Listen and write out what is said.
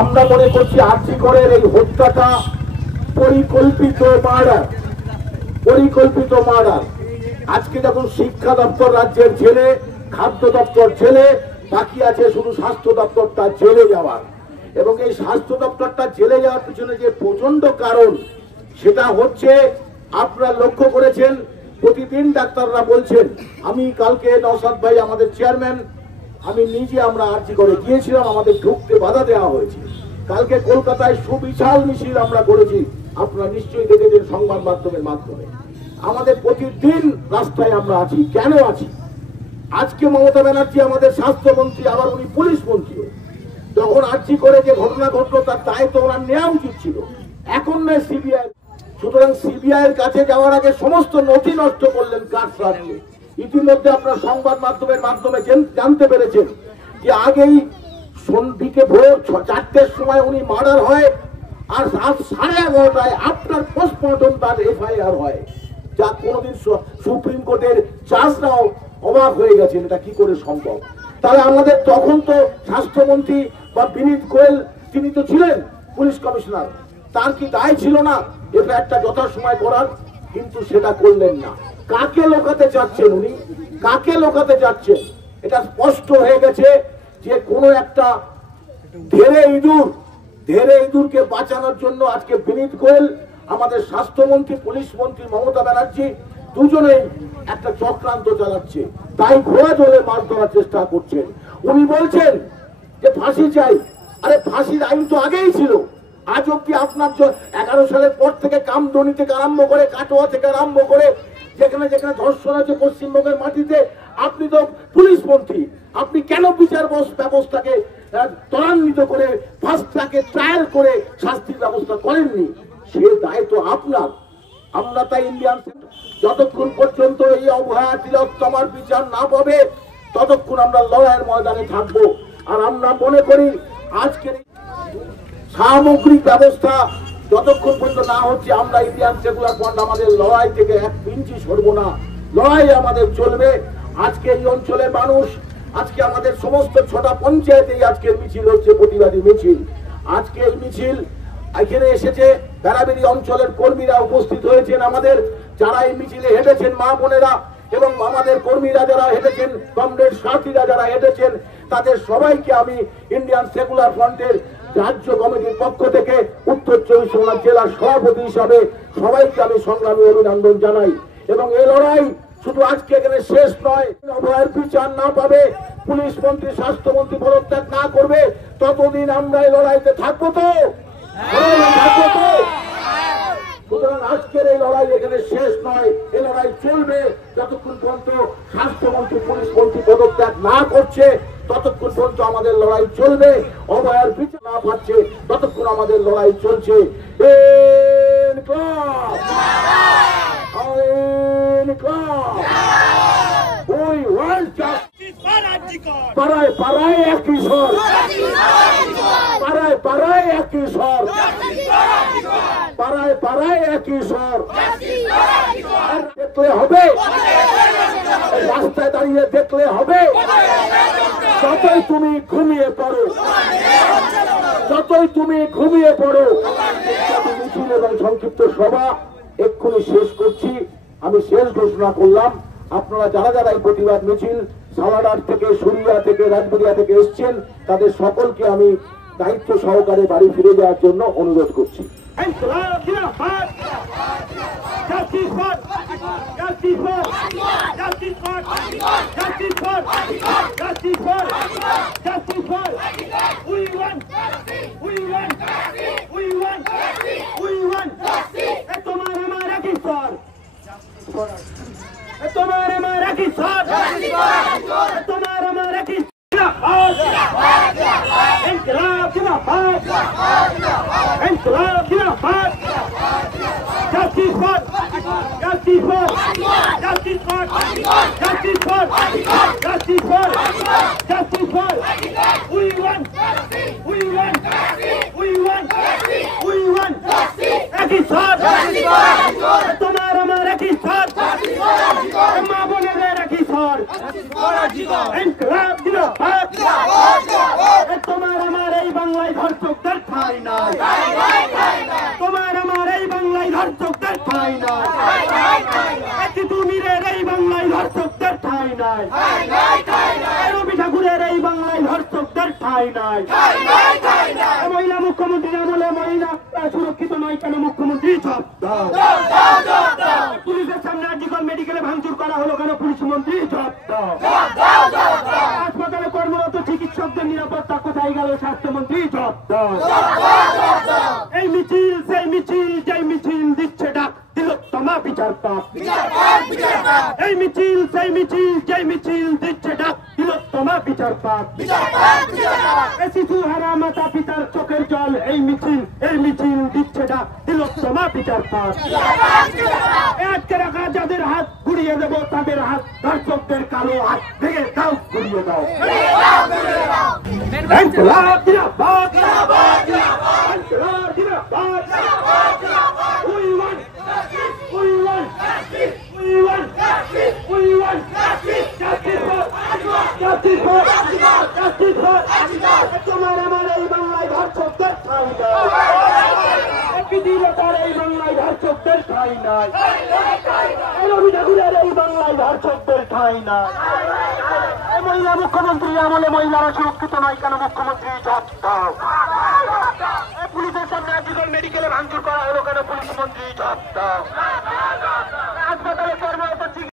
আমরা মনে করছি আরজি করের এই হত্যাটা পরিকল্পিত মার্ডার। আজকে যখন শিক্ষা দপ্তর রাজ্যের জেলে, খাদ্য দপ্তর জেলে, বাকি আছে শুধু স্বাস্থ্য দপ্তরটা জেলে যাওয়ার। এবং এই স্বাস্থ্য দপ্তরটা জেলে যাওয়ার পিছনে যে প্রচন্ড কারণ, সেটা হচ্ছে আপনারা লক্ষ্য করেছেন প্রতিদিন ডাক্তাররা বলছেন। আমি কালকে নওশাদ ভাই আমাদের চেয়ারম্যান, আমি নিজে আমরা আরজি করে গিয়েছিলাম, আমাদের ঢুকতে বাধা দেওয়া হয়েছে। কালকে কলকাতায় সুবিশাল মিছিল আমরা করেছি, আপনারা নিশ্চয়ই দেখেছেন সংবাদ মাধ্যমের মাধ্যমে। আমাদের প্রতিদিন রাস্তায় আমরা আছি। কেন আছি? আজকে মমতা ব্যানার্জি আমাদের স্বাস্থ্যমন্ত্রী, আবার উনি পুলিশ মন্ত্রীও। তখন আরজি করে যে ঘটনা ঘটলো তার দায়িত্ব ওনার নেওয়া উচিত ছিল, এখন নয় সিবিআই। সুতরাং সিবিআই এর কাছে যাওয়ার আগে সমস্ত নথি নষ্ট করলেন কার সাহায্যে। ইতিমধ্যে আপনার সংবাদ মাধ্যমের মাধ্যমে জানতে পেরেছেন যে আগেই সন্ধিকে ভোর 4টের সময় উনি মার্ডার হয়, আর রাত 11:30টায় আফটার পোস্টমর্টম তার এফআইআর হয়, যা কোনোদিন সুপ্রিম কোর্টের জাজরাও অবাক হয়ে গেছেন এটা কি করে সম্ভব। তাহলে আমাদের তখন তো স্বাস্থ্যমন্ত্রী বা বিনীত গোয়েল তিনি তো ছিলেন পুলিশ কমিশনার, তার কি দায় ছিল না এফআইআরটা যথাসময় করার? কিন্তু সেটা করলেন না। কাকে লোকাতে চাচ্ছেন উনি? কাকে লোকাতে চাচ্ছেন? এটা স্পষ্ট হয়ে গেছে যে কোনো একটা ধেড়ে ইঁদুরকে বাঁচানোর জন্য আজকে বিনীত গোয়েল, আমাদের স্বাস্থ্যমন্ত্রী, পুলিশ মন্ত্রী মমতা ব্যানার্জি দুজনেই একটা চক্রান্ত চালাচ্ছে। তাই ঘোড়া জলে মাছ ধরার চেষ্টা করছেন। উনি বলছেন যে ফাঁসি চাই। আরে ফাঁসির আইন তো আগেই ছিল। আজ অব্দি আপনার 11 সালের পর থেকে কামদুনি থেকে আরম্ভ করে, কাটোয়া থেকে আরম্ভ করে, যেখানে যেখানে ধর্ষণ হচ্ছে পশ্চিমবঙ্গের মাটিতে, আপনি তো পুলিশ মন্ত্রী, আপনি কেন বিচার ব্যবস্থাকে ত্বরান্বিত করে ফাস্ট ট্র্যাকে ট্রায়াল করে শাস্তির ব্যবস্থা করেননি? সে দায়িত্ব আপনার। আমরা তাই ইন্ডিয়ান যতক্ষণ পর্যন্ত এই অভয়া তিলোত্তমার বিচার না পাবে ততক্ষণ আমরা লড়াইয়ের ময়দানে থাকবো। আর আমরা মনে করি আজকের সামগ্রিক ব্যবস্থা যতক্ষণ পর্যন্ত না হচ্ছে, আমরা ইন্ডিয়ান সেকুলার ফ্রন্ট আমাদের লড়াই থেকে 1 ইঞ্চি সরব না। লড়াই আমাদের চলবে। আজকে এই অঞ্চলের মানুষ, আজকে আমাদের সমস্ত 6টা পঞ্চায়েতেই আজকের মিছিল হচ্ছে, প্রতিবাদী মিছিল। আজকে এই মিছিল এখানে এসেছে, বেড়াবেড়ি অঞ্চলের কর্মীরা উপস্থিত হয়েছেন আমাদের, যারা এই মিছিলে হেঁটেছেন, মা বোনেরা এবং আমাদের কর্মীরা যারা হেঁটেছেন, কমরেড সাথীরা যারা হেঁটেছেন, তাদের সবাইকে আমি ইন্ডিয়ান সেকুলার ফ্রন্টের রাজ্য কমিটির পক্ষ থেকে উত্তর 24 পরগনা জেলার সভাপতি হিসাবে সবাইকে আমি সংগ্রামী অভিনন্দন জানাই। এবং এই লড়াই শুধু আজকে এখানে শেষ নয়। অভয়ের বিচার না পাবে, পুলিশ মন্ত্রী, স্বাস্থ্যমন্ত্রী পদত্যাগ না করবে, ততদিন আমরা এই লড়াইতে থাকবো তো। সুতরাং আজকের এই লড়াই এখানে শেষ নয়, এই লড়াই চলবে যতক্ষণ পর্যন্ত স্বাস্থ্যমন্ত্রী, পুলিশ মন্ত্রী পদত্যাগ না করছে, ততক্ষণ পর্যন্ত আমাদের লড়াই চলবে। অভয়ার বিচার না পাচ্ছে ততক্ষণ আমাদের লড়াই চলছে। পাড়ায় পাড়ায় একই স্বর, পাড়ায় পাড়ায় একই স্বর, পাড়ায় পাড়ায় একই স্বর। দেখলে হবে, রাস্তায় দাঁড়িয়ে দেখলে হবে। যতই তুমি ঘুমিয়ে পড়ো, যতই তুমি ঘুমিয়ে পড়ো। মিছিল এবং সংক্ষিপ্ত সভা এক্ষুনি শেষ করছি। আমি শেষ ঘোষণা করলাম, আপনারা যারা যারা এই প্রতিবাদ মিছিল সালাডার থেকে, সুরিয়া থেকে, রাজবাড়িয়া থেকে এসছেন, তাদের সকলকে আমি দায়িত্ব সহকারে বাড়ি ফিরে যাওয়ার জন্য অনুরোধ করছি। तुम्हारा हमारा की साथ, तुम्हारा हमारा की इंकलाब जिंदाबाद, इंकलाब जिंदाबाद। Justice for, justice for, justice for, justice for, justice for, justice for. We want, we want, we want, we want. एक ही साथ, तुम्हारा हमारा की साथ, माँ बोले मेरा की साथ, इंकलाब जिंदाबाद, तुम्हारा हमारा ही बांग्लादेश। ধর্ষকদের ঠাঁই নাই, তোমার আমার এই বাংলায় ধর্ষকদের ঠাঁই নাই, তিতুমিরের এই বাংলায় ধর্ষকদের ঠাঁই নাই, রবি ঠাকুরের এই বাংলায় ধর্ষকদের ঠাঁই নাই। মহিলা মুখ্যমন্ত্রী আমলে মহিলা সুরক্ষিত নয় কেন মুখ্যমন্ত্রী জবাব দাও। পুলিশের সামনে আর্জিকল মেডিকেলে ভাঙচুর করা হলো কেন পুলিশ মন্ত্রী জবাব দাও। হাসপাতালে কর্মরত চিকিৎসকদের নিরাপত্তা কোথায় গেল স্বাস্থ্যমন্ত্রী জবাব দাও। এই মিছিল সেই মিছিল যেই মিছিল দিচ্ছে ডাক তিলোত্তমা বিচার পাক। এই মিছিল সেই মিছিল যেই মিছিল দিচ্ছে ডাক তিলোত্তমা বিচার পাক। এই শিশু হারা মাতা পিতার চোখের জল এই মিছিল দিচ্ছে ডাক তিলোত্তমা বিচার পাক। আটকে রাখা যাদের হাত ঘুরিয়ে দেবো তাদের হাত, ধর্ষকদের কালো হাত ভেঙে দাও, ঘুরিয়ে দাও। ইনকলাব জিন্দাবাদ, ইনকলাব জিন্দাবাদ। We want justice, we want justice, we want justice, we want justice, justice for justice for justice for তোমার আমার এই বাংলায় ধর্ষকদের ঠাঁই নাই, বিধিরতার এই বাংলায় ধর্ষকদের ঠাঁই নাই, রবি ঠাকুরের এই বাংলায় ধর্ষকদের ঠাঁই নাই। মহিলা মুখ্যমন্ত্রী আমলে মহিলারা সুরক্ষিত নয় কেন মুখ্যমন্ত্রী জবাব দাও। পুলিশের সামনে আর্জিকল মেডিকেলে ভাঙচুর করা হলো কেন পুলিশ মন্ত্রী জবাব দাও।